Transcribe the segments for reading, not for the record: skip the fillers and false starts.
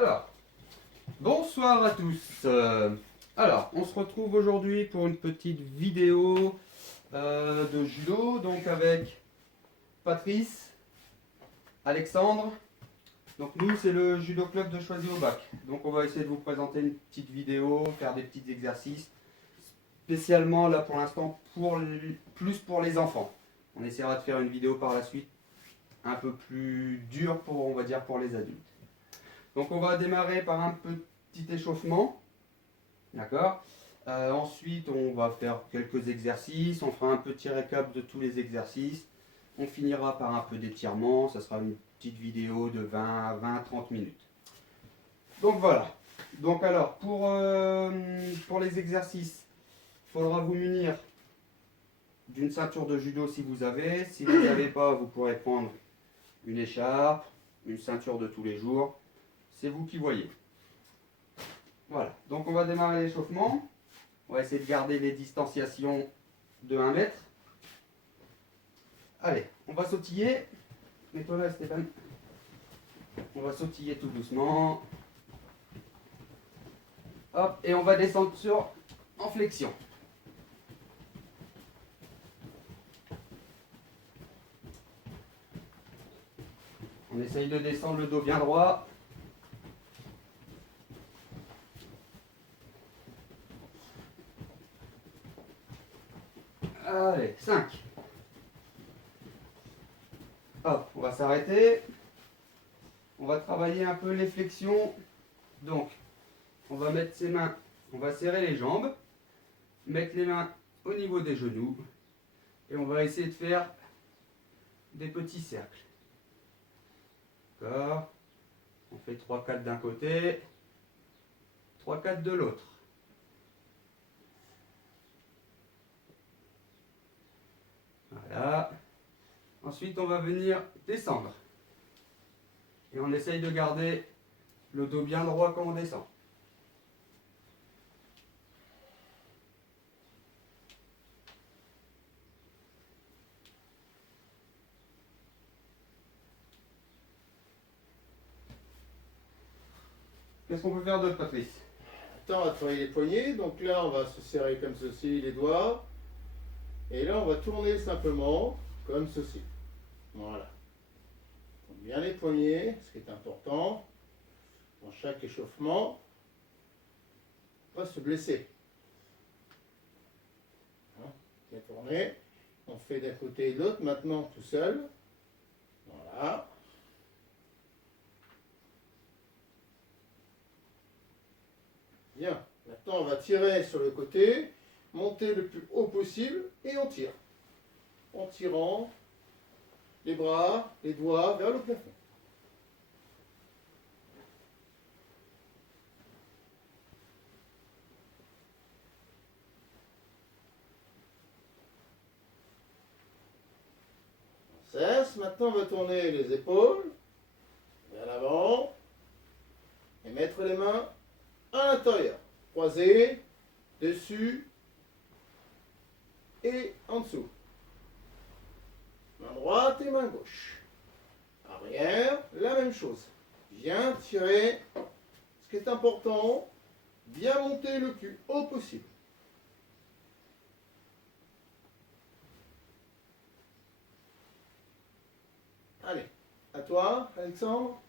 Alors, bonsoir à tous. Alors, on se retrouve aujourd'hui pour une petite vidéo de judo, donc avec Patrice, Alexandre. Donc nous, c'est le judo club de Choisy-au-Bac. Donc on va essayer de vous présenter une petite vidéo, faire des petits exercices, spécialement là pour l'instant plus pour les enfants. On essaiera de faire une vidéo par la suite un peu plus dure pour, on va dire, pour les adultes. Donc on va démarrer par un petit échauffement, d'accord. Ensuite on va faire quelques exercices, on fera un petit récap de tous les exercices. On finira par un peu d'étirement, ça sera une petite vidéo de 20-30 minutes. Donc voilà. Donc alors pour les exercices, il faudra vous munir d'une ceinture de judo si vous avez. Si vous n'avez pas, vous pourrez prendre une écharpe, une ceinture de tous les jours. C'est vous qui voyez. Voilà, donc on va démarrer l'échauffement. On va essayer de garder les distanciations de 1 mètre. Allez, on va sautiller. Mets-toi là, Stéphane. On va sautiller tout doucement. Hop, et on va descendre en flexion. On essaye de descendre le dos bien droit. Allez, 5. Hop, on va s'arrêter. On va travailler un peu les flexions. Donc, on va mettre ses mains, on va serrer les jambes, mettre les mains au niveau des genoux et on va essayer de faire des petits cercles. D'accord. On fait 3-4 d'un côté, 3-4 de l'autre. Voilà. Ensuite, on va venir descendre. Et on essaye de garder le dos bien droit quand on descend. Qu'est-ce qu'on peut faire d'autre, Patrice? Attends, on va travailler les poignets. Donc là, on va se serrer comme ceci, les doigts. Et là, on va tourner simplement comme ceci. Voilà. Donc, bien les poignets, ce qui est important dans chaque échauffement. Pas se blesser. Hein, bien tourné. On fait d'un côté et de l'autre maintenant tout seul. Voilà. Bien. Maintenant, on va tirer sur le côté, monter le plus haut possible et on tire. En tirant les bras, les doigts vers le plafond. On cesse. Maintenant, on va tourner les épaules vers l'avant et mettre les mains à l'intérieur. Croisées, dessus et en dessous. Main droite et main gauche. Arrière, la même chose. Bien tirer. Ce qui est important, bien monter le plus haut possible. Allez, à toi, Alexandre.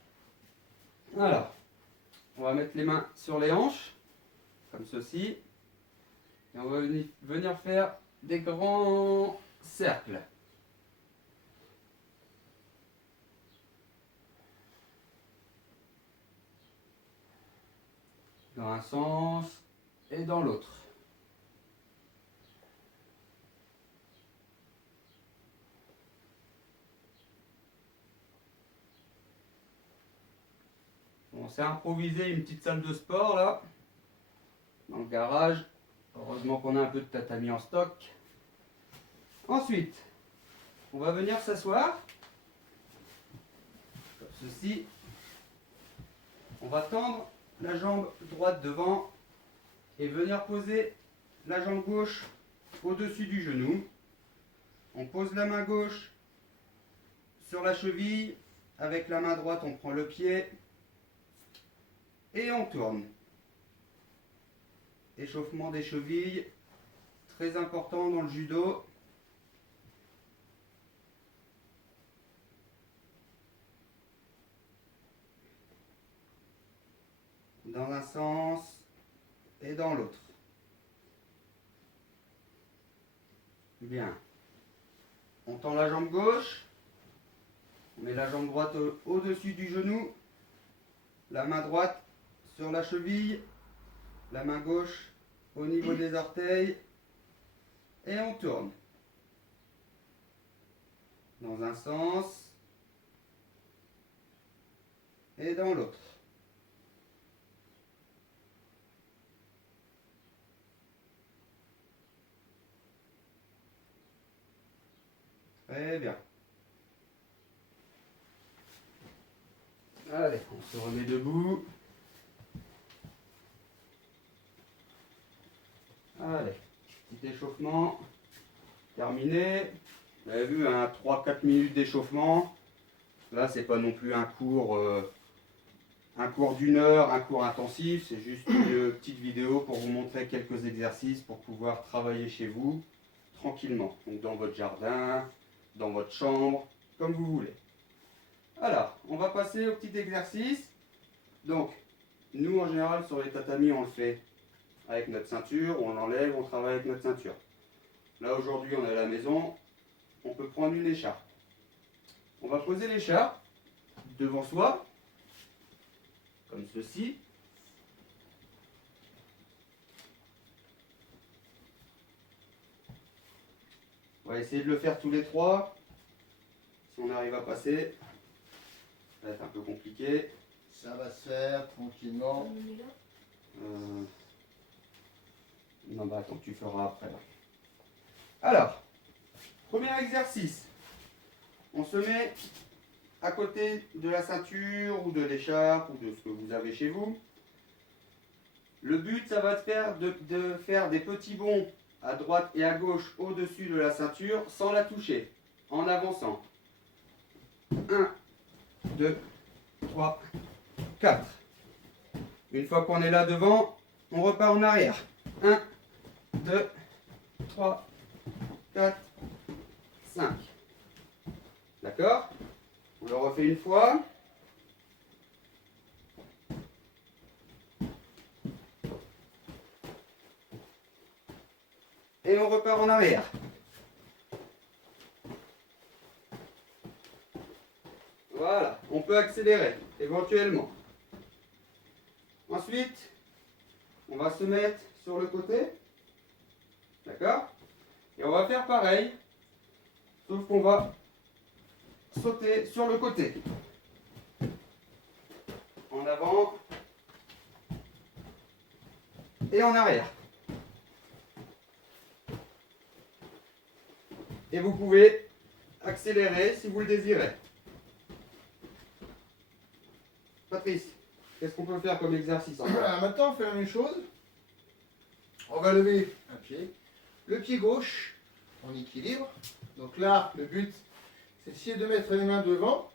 Alors, on va mettre les mains sur les hanches, comme ceci. Et on va venir faire des grands cercles. Dans un sens et dans l'autre. On s'est improvisé une petite salle de sport là, dans le garage. Heureusement qu'on a un peu de tatami en stock. Ensuite, on va venir s'asseoir, comme ceci. On va tendre la jambe droite devant et venir poser la jambe gauche au-dessus du genou. On pose la main gauche sur la cheville. Avec la main droite, on prend le pied. et on tourne. Échauffement des chevilles, très important dans le judo. Dans un sens et dans l'autre. Bien. On tend la jambe gauche. On met la jambe droite au-dessus du genou. La main droite sur la cheville. La main gauche au niveau des orteils. Et on tourne. Dans un sens et dans l'autre. Très bien. Allez, on se remet debout. Allez, petit échauffement. Terminé. Vous avez vu, 3-4 minutes d'échauffement. Là, c'est pas non plus un cours d'une heure, un cours intensif. C'est juste une petite vidéo pour vous montrer quelques exercices pour pouvoir travailler chez vous tranquillement. Donc dans votre jardin, dans votre chambre, comme vous voulez. Alors, on va passer au petit exercice. Donc, nous en général sur les tatamis, on le fait avec notre ceinture, on l'enlève, on travaille avec notre ceinture. Là aujourd'hui, on est à la maison, on peut prendre une écharpe. On va poser l'écharpe devant soi, comme ceci. On va essayer de le faire tous les trois. Si on arrive à passer, ça va être un peu compliqué. Ça va se faire tranquillement. Non, bah attends, tu feras après là. Alors, premier exercice. On se met à côté de la ceinture ou de l'écharpe ou de ce que vous avez chez vous. Le but, ça va être de faire des petits bonds à droite et à gauche au-dessus de la ceinture sans la toucher, en avançant. 1, 2, 3, 4. Une fois qu'on est là devant, on repart en arrière. 1, 2, 3, 4, 5. D'accord? On le refait une fois. Et on repart en arrière. Voilà, on peut accélérer éventuellement. Ensuite, on va se mettre sur le côté. D'accord? Et on va faire pareil, sauf qu'on va sauter sur le côté. En avant et en arrière. Et vous pouvez accélérer si vous le désirez. Patrice, qu'est-ce qu'on peut faire comme exercice encore? Voilà, maintenant on fait la même chose. On va lever un pied. Le pied gauche en équilibre. Donc là, le but, c'est d'essayer de mettre les mains devant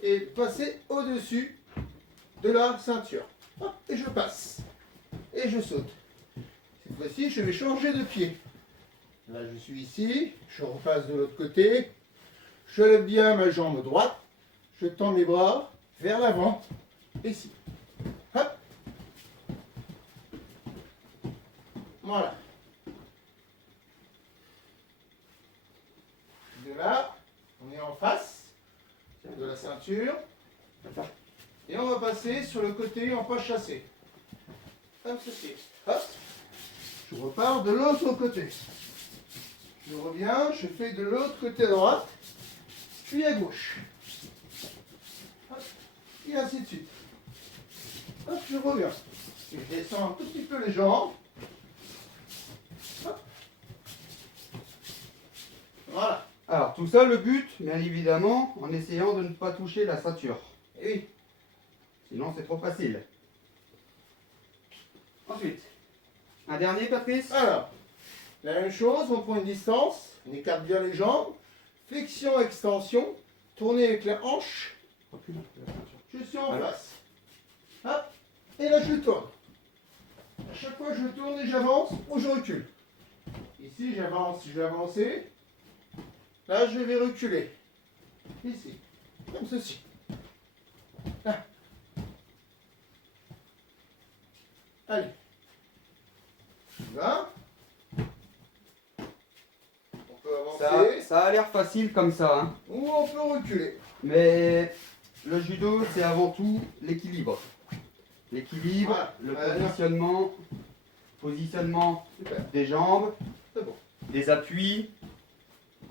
et passer au-dessus de la ceinture. Hop, et je passe. Et je saute. Cette fois-ci, je vais changer de pied. Là, je suis ici. Je repasse de l'autre côté. Je lève bien ma jambe droite. Je tends mes bras vers l'avant. Ici. Hop. Voilà. De là, on est en face de la ceinture. Et on va passer sur le côté en pas chassé. Comme ceci. Hop. Je repars de l'autre côté. Je reviens, je fais de l'autre côté à droite, puis à gauche. Hop. Et ainsi de suite. Hop, je reviens. Et je descends un tout petit peu les jambes. Hop. Voilà. Alors tout ça, le but, bien évidemment, en essayant de ne pas toucher la ceinture. Et oui. Sinon, c'est trop facile. Ensuite, un dernier, Patrice. Alors, la même chose, on prend une distance, on écarte bien les jambes, flexion, extension, tournez avec la hanche, je suis en Voilà. face. Hop, Et là, je tourne. À chaque fois, je tourne et j'avance ou je recule. Ici, j'avance, je vais avancer. Là, je vais reculer. Ici, comme ceci. Là. Allez. Tu vas. On peut avancer. Ça a l'air facile comme ça, hein. Ou on peut reculer. Mais le judo, c'est avant tout l'équilibre. L'équilibre, Voilà. le positionnement Super. des jambes, C'est bon. des appuis,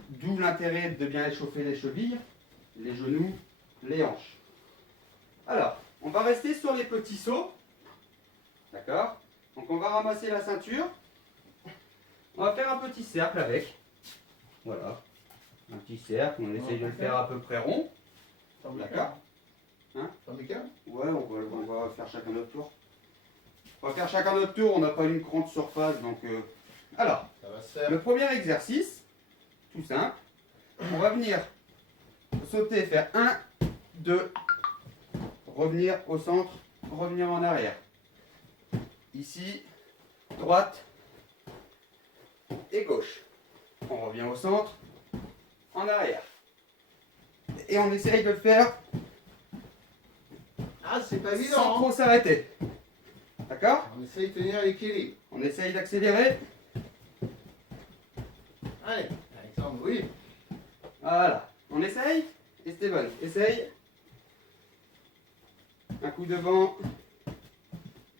d'où l'intérêt de bien échauffer les chevilles, les genoux, les hanches. Alors, on va rester sur les petits sauts. D'accord? Donc on va ramasser la ceinture. On va faire un petit cercle avec. Voilà. Un petit cercle, on essaye de le faire à peu près rond. D'accord? Hein? Ouais, on va faire chacun notre tour. On va faire chacun notre tour, on n'a pas une grande surface, donc... Alors, Ça va se faire. le premier exercice, tout simple, on va venir sauter, faire 1, 2, revenir au centre, revenir en arrière. Ici, droite et gauche. On revient au centre, en arrière. Et on essaye de le faire Ah, c'est pas sans évident. trop s'arrêter. D'accord? On essaye de tenir l'équilibre. On essaye d'accélérer. Allez, Alexandre, oui. Voilà. On essaye? Esteban, essaye. Un coup devant,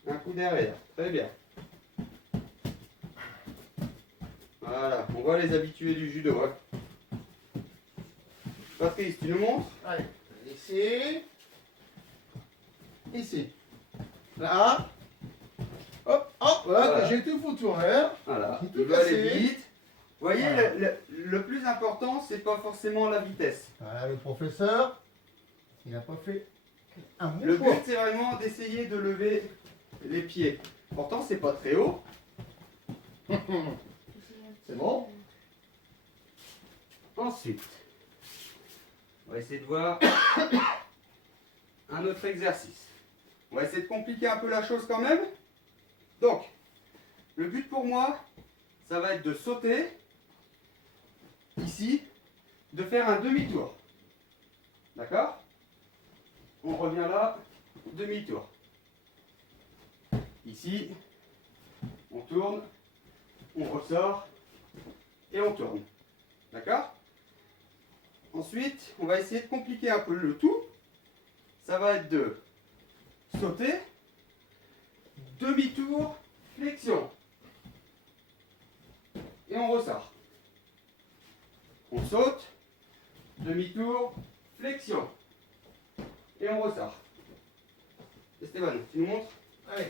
un coup derrière. Très bien. Voilà. On voit les habitués du judo. Hein. Patrice, tu nous montres? Allez, ici. Ici. Là. Hop, hop, voilà. J'ai tout foutu en l'air. Voilà. Tout Il doit aller cassé. vite. Vous voyez, Voilà. le plus important, c'est pas forcément la vitesse. Voilà, le professeur, il n'a pas fait un bon Le choix. but, c'est vraiment d'essayer de lever les pieds. Pourtant, c'est pas très haut. C'est bon? Ensuite, on va essayer de voir un autre exercice. On va essayer de compliquer un peu la chose quand même. Donc, le but pour moi, ça va être de sauter ici, de faire un demi-tour. D'accord? On revient là, demi-tour. Ici, on tourne, on ressort et on tourne. D'accord? Ensuite, on va essayer de compliquer un peu le tout. Ça va être de sauter, demi-tour, flexion. Et on ressort. On saute, demi-tour, flexion. Et on ressort. Esteban, tu nous montres? Allez.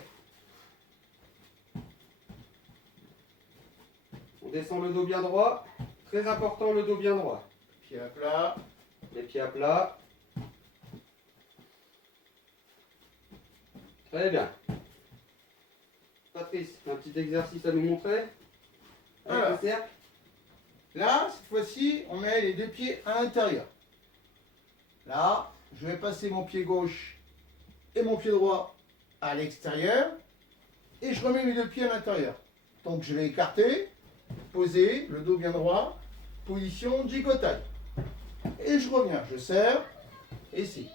On descend le dos bien droit. Très important, le dos bien droit. Pied à plat. Les pieds à plat. Très bien. Patrice, un petit exercice à nous montrer. Avec Alors. le cercle. Là, cette fois-ci, on met les deux pieds à l'intérieur. Là, je vais passer mon pied gauche et mon pied droit à l'extérieur. Et je remets mes deux pieds à l'intérieur. Donc je vais écarter, poser, le dos bien droit, position gigotaille. Et je reviens, je serre, ici.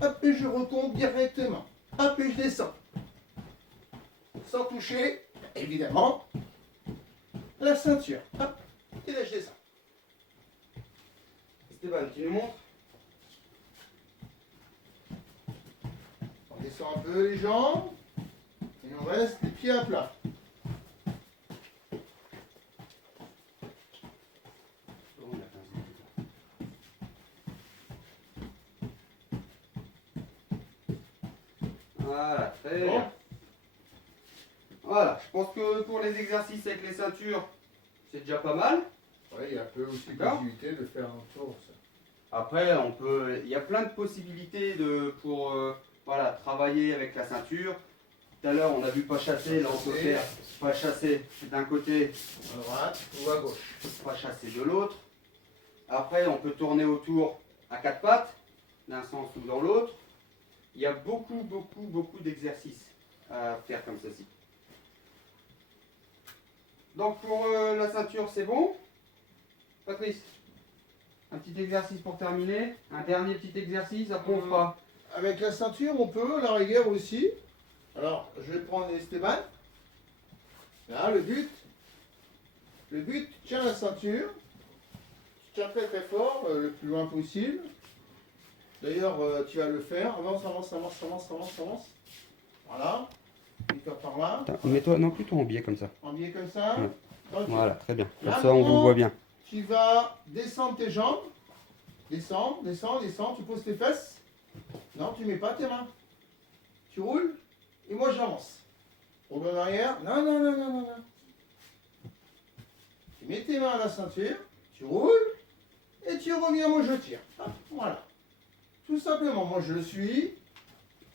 Hop, et je recompte directement. Hop, et je descends. Sans toucher, évidemment, la ceinture. Hop, et là je descends. Esteban, tu nous montres? On descend un peu les jambes. Et on reste les pieds à plat. Voilà, très Bon. bien. Voilà, je pense que pour les exercices avec les ceintures, c'est déjà pas mal. Oui, il y a un peu aussi D'accord. possibilité de faire un tour. Ça. Après, il y a plein de possibilités pour voilà, travailler avec la ceinture. Tout à l'heure, on a vu pas chasser, là on peut faire pas chasser d'un côté, À droite ou à gauche. pas chasser de l'autre. Après, on peut tourner autour à quatre pattes, d'un sens ou dans l'autre. il y a beaucoup d'exercices à faire comme ceci. Donc pour la ceinture, c'est bon. Patrice, un petit exercice pour terminer. Un dernier petit exercice, après on fera. Avec la ceinture, on peut, la rigueur aussi. Alors, je vais prendre Esteban. Là, le but, tu tiens la ceinture. Tu tiens très fort, le plus loin possible. D'ailleurs, tu vas le faire. Avance. Voilà. Mets-toi par là. Mets-toi, non, plutôt en biais comme ça. En biais comme ça. Ouais. Ok. Voilà, très bien. Comme Là, ça, on vous voit bien. Tu vas descendre tes jambes. Descends. Tu poses tes fesses. Non, tu mets pas tes mains. Tu roules. Et moi, j'avance. Roule en arrière. Non. Tu mets tes mains à la ceinture. Tu roules. Et tu reviens, moi, je tire. Hop, voilà. Tout simplement, moi, je le suis.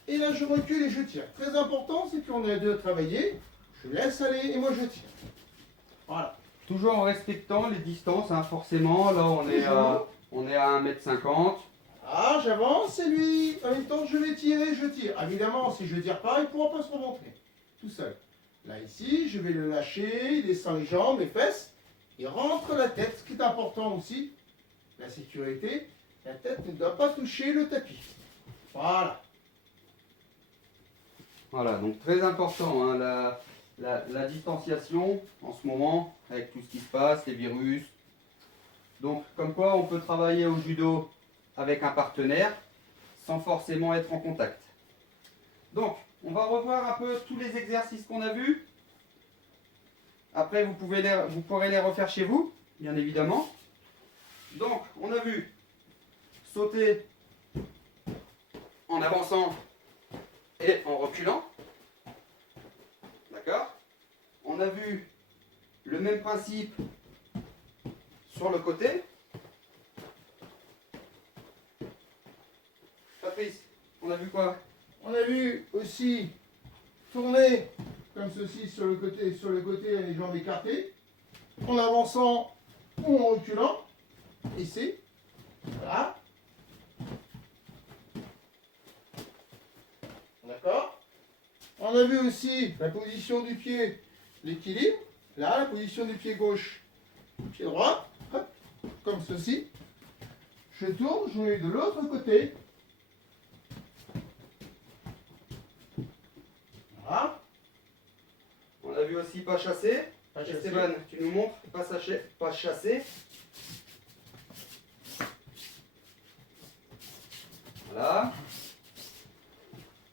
Et là, je recule et je tire. Très important, c'est qu'on est deux à travailler. Je laisse aller et moi, je tire. Voilà. Toujours en respectant les distances, hein, forcément. Là, on est à 1,50 m. Ah, j'avance et lui, en même temps, je vais tirer, je tire. Évidemment, si je ne tire pas, il ne pourra pas se remontrer. Tout seul. Là, ici, je vais le lâcher, il descend les jambes, les fesses. Il rentre la tête, ce qui est important aussi. La sécurité. La tête ne doit pas toucher le tapis. Voilà. Voilà, donc très important, hein, la distanciation en ce moment, avec tout ce qui se passe, les virus. Donc, comme quoi on peut travailler au judo avec un partenaire sans forcément être en contact. Donc, on va revoir un peu tous les exercices qu'on a vus. Après, vous pourrez les refaire chez vous, bien évidemment. Donc, on a vu sauter en avançant et en reculant. D'accord? On a vu le même principe sur le côté. Patrice, on a vu quoi? On a vu aussi tourner comme ceci sur le côté, les jambes écartées, en avançant ou en reculant. Ici. Voilà. D'accord? On a vu aussi la position du pied, l'équilibre. Là, la position du pied gauche, pied droit. Hop, comme ceci. Je tourne, je mets de l'autre côté. Voilà. On a vu aussi pas chasser. Esteban, tu nous montres pas chasser. Voilà.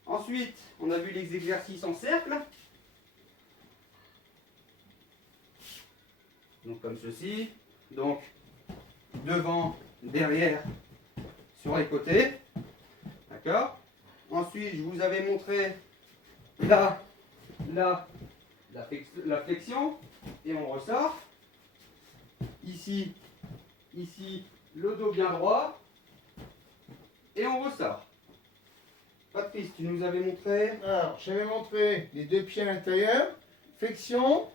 Ensuite, on a vu les exercices en cercle. Donc comme ceci. Donc devant, derrière, sur les côtés. D'accord? Ensuite, je vous avais montré là, la flexion. Et on ressort. Ici, le dos bien droit. Et on ressort. Patrice, tu nous avais montré. Alors, j'avais montré les deux pieds à l'intérieur, flexion,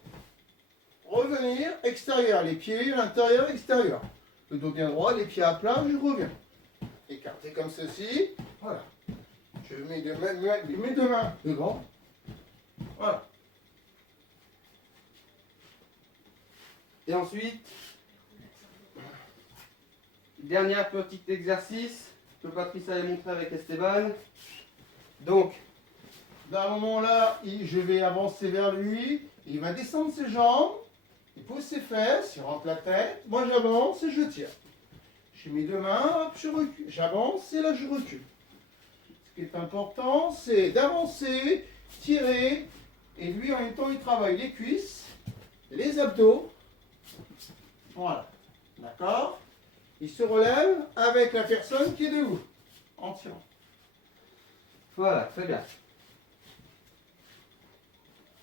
revenir, extérieur, les pieds à l'intérieur, extérieur. Le dos bien droit, les pieds à plat, je reviens. Écarté comme ceci, voilà. Je mets mes deux mains devant, voilà. Et ensuite, dernier petit exercice que Patrice avait montré avec Esteban. Donc, d'un moment là, je vais avancer vers lui, il va descendre ses jambes, il pose ses fesses, il rentre la tête, moi j'avance et je tire. J'ai mes deux mains, hop, je recule, j'avance et là je recule. Ce qui est important, c'est d'avancer, tirer, et lui en même temps il travaille les cuisses, les abdos, voilà, d'accord? Il se relève avec la personne qui est debout, en tirant. voilà, très bien.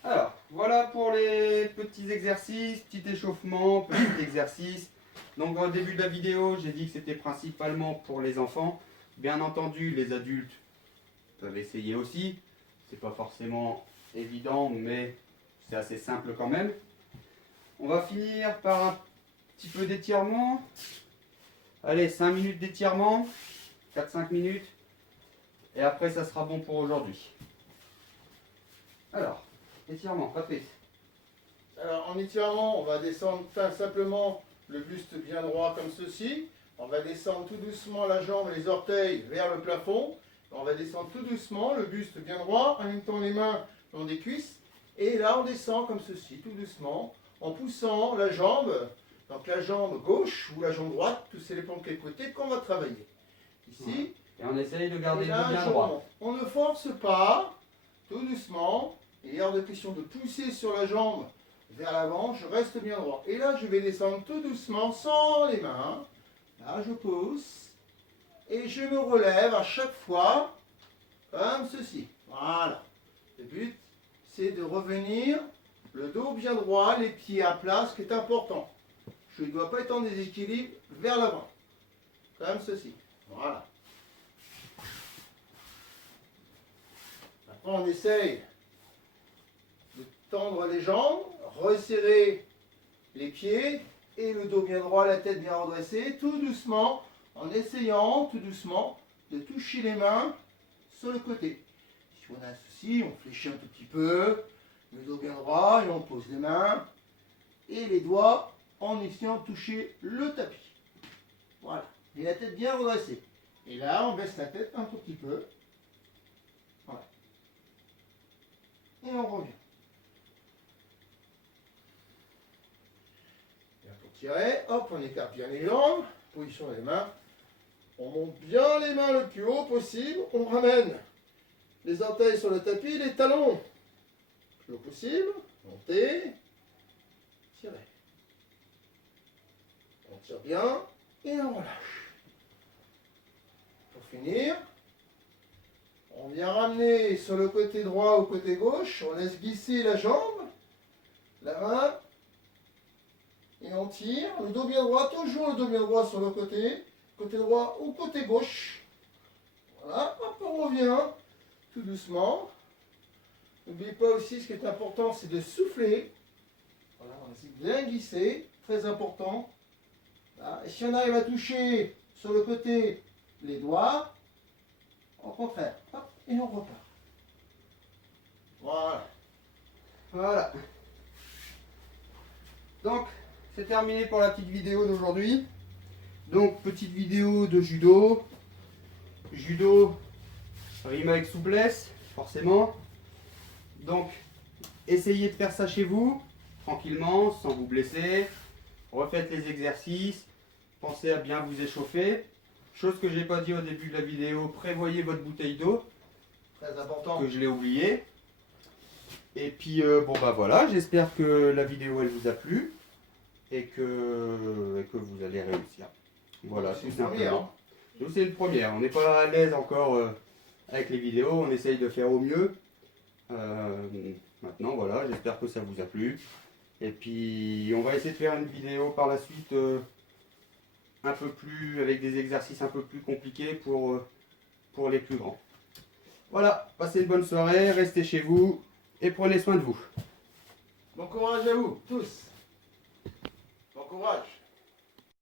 Alors, voilà pour les petits exercices, petit échauffement, petit exercice. Donc, au début de la vidéo, j'ai dit que c'était principalement pour les enfants. Bien entendu, les adultes peuvent essayer aussi. C'est pas forcément évident, mais c'est assez simple quand même. On va finir par un petit peu d'étirement. Allez, 5 minutes d'étirement. 4-5 minutes. Et après, ça sera bon pour aujourd'hui. Alors, étirement, Patrice. Alors en étirement, on va descendre simplement le buste bien droit comme ceci. On va descendre tout doucement la jambe et les orteils vers le plafond. On va descendre tout doucement le buste bien droit, en même temps les mains dans des cuisses. Et là on descend comme ceci, tout doucement, en poussant la jambe, donc la jambe gauche ou la jambe droite, tout ça dépend de quel côté qu'on va travailler. Ici. Et on essaye de garder Et le là, dos bien je droit. remonte. On ne force pas, tout doucement. Il est hors de question de pousser sur la jambe vers l'avant, je reste bien droit. Et là, je vais descendre tout doucement, sans les mains. Là, je pousse. Et je me relève à chaque fois, comme ceci. Voilà. Le but, c'est de revenir, le dos bien droit, les pieds à plat, ce qui est important. Je ne dois pas être en déséquilibre vers l'avant. Comme ceci. Voilà. Après, on essaye de tendre les jambes, resserrer les pieds et le dos bien droit, la tête bien redressée, tout doucement, en essayant tout doucement de toucher les mains sur le côté. Si on a un souci, on fléchit un tout petit peu, le dos bien droit et on pose les mains et les doigts en essayant de toucher le tapis. Voilà. Et la tête bien redressée. Et là, on baisse la tête un tout petit peu. Voilà. Et on revient. Bien pour tirer, hop, on écarte bien les jambes, position des mains. On monte bien les mains le plus haut possible. On ramène les orteils sur le tapis, les talons le plus haut possible. Montez, tirez. On tire bien et on relâche. Pour finir, on vient ramener sur le côté droit ou côté gauche, on laisse glisser la jambe, la main, et on tire, le dos bien droit, toujours le dos bien droit sur le côté droit ou côté gauche. Voilà, hop, on revient, tout doucement. N'oubliez pas aussi, ce qui est important, c'est de souffler. Voilà, on essaie de bien glisser, très important. Voilà. Et si on arrive à toucher sur le côté les doigts, au contraire, hop, et on repart. Voilà. Voilà. Donc, c'est terminé pour la petite vidéo d'aujourd'hui. Donc, petite vidéo de judo. Judo rime avec souplesse, forcément. Donc, essayez de faire ça chez vous, tranquillement, sans vous blesser. Refaites les exercices. Pensez à bien vous échauffer. Chose que je n'ai pas dit au début de la vidéo, prévoyez votre bouteille d'eau. Très important. Que je l'ai oublié. Et puis, bon bah voilà, j'espère que la vidéo elle vous a plu. Et que vous allez réussir. Voilà, C'est tout une première, simplement. hein. Donc c'est une première. On n'est pas à l'aise encore avec les vidéos. On essaye de faire au mieux. Maintenant, voilà, j'espère que ça vous a plu. Et puis, on va essayer de faire une vidéo par la suite un peu plus, avec des exercices un peu plus compliqués pour les plus grands. Voilà, passez une bonne soirée, restez chez vous et prenez soin de vous. Bon courage à vous, tous. Bon courage.